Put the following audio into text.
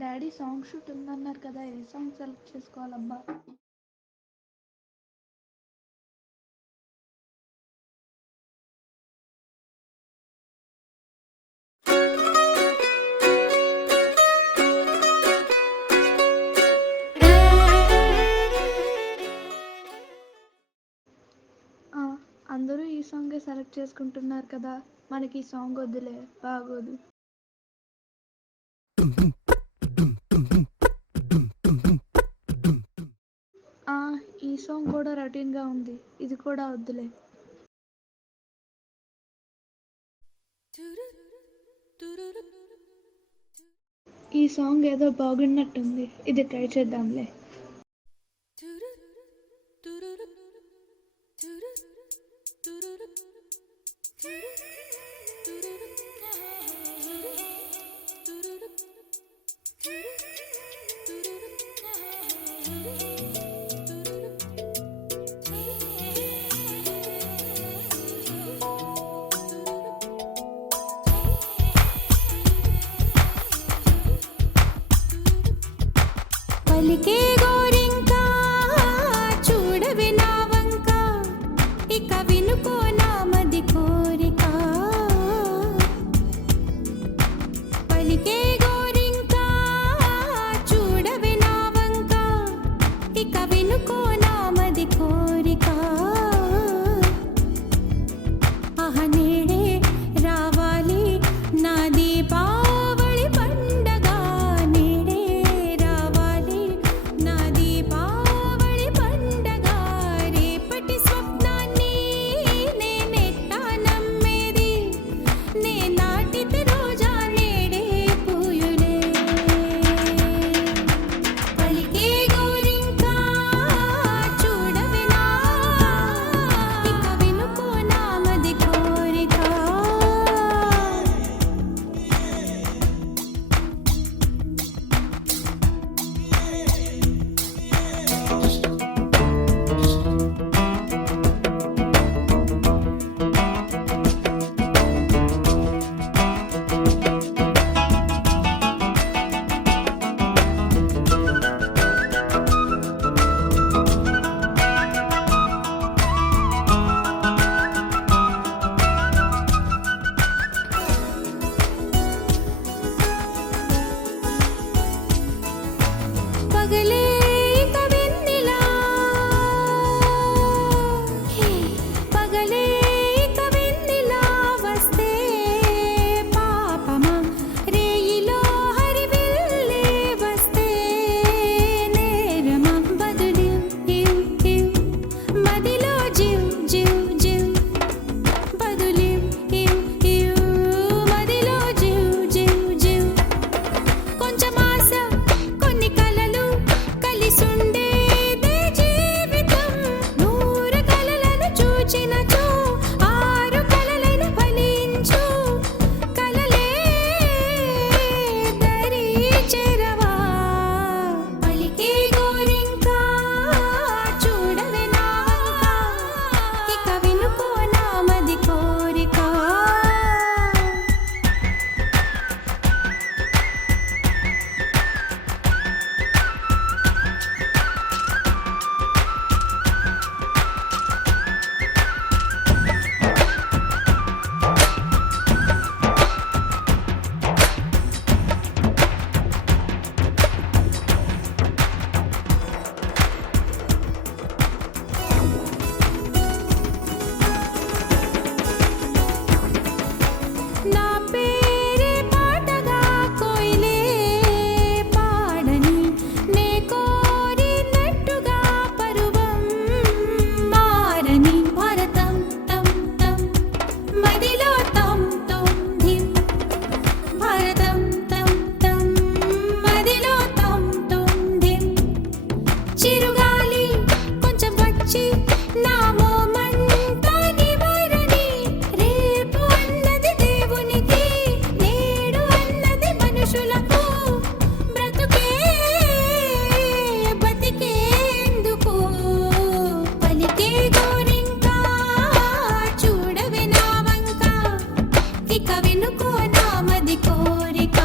Daddy song shoot ఉందన్నారు కదా, ఏ song select చేసుకోవాలబ్బా? అందరూ ఈ సాంగే సెలెక్ట్ చేసుకుంటున్నారు కదా, మనకి ఈ సాంగ్ వద్దులే, బాగోదు. ఈ సాంగ్ కూడా రొటీన్గా ఉంది, ఇది కూడా వద్దులే. ఈ సాంగ్ ఏదో బాగున్నట్టుంది, ఇది ట్రై చేద్దాంలే. పలికే గోరింకా చూడవి నా వంక, ఇక వినుకో నా మది కోరిక. పలికే గోరింకా చూడవి నా వంక, ఇక వినుకో నా మది కోరిక. ఆహ నేడే రావాలి నా దీపావళి పండగ, నేడే రావాలి నా దీపావళి పండగ. రేపటి స్వప్నాన్ని నేనెట్టా నమ్మేది, నే నాటితే రోజా నేడే పూయులే. పలికే గోరింకా చూడవి నా, ఇక వినుకో నా మది కోరిక. పగలే ఇక వెన్నెలా, పగలే ఇక వెన్నెలా వస్తే పాపమా, రేయిలో హరివిల్లే వస్తే నేరమా. బదులు ఇవ్ ఇవ్ మదిలో జివ్ జివ్ జివ్, బదులు ఇవ్ ఇవ్ మదిలో జివ్ జివ్ జివ్. కొంచెం ఆశ కొన్ని కలలు కలిసుండేదే జీవితం. 100 కలలను చూచినచో 6 కలలైన ఫలించు. కలలే దరి చేరవా. పలికే గోరింకా చూడవే నా వంక, ఇక వినుకో నా మది కోరిక. నా పేరే పాటగా కోయిలే పాడని, నే కోరినట్టుగా పరువం మారని. భారతం తం తం మదిలో తం తం ధిం, భారతం తం తం మదిలో తం తం ధిం. చిరుగాలి కొంచెం వచ్చి నా మోమంతా నివారణి. రేపు అన్నది దేవునికి, నేడు అన్నది మనుషులకు. బ్రతుకే బతికేందుకు. పలికే గోరింకా చూడవే నా వంక, ఇక వినుకో నా మది కోరిక.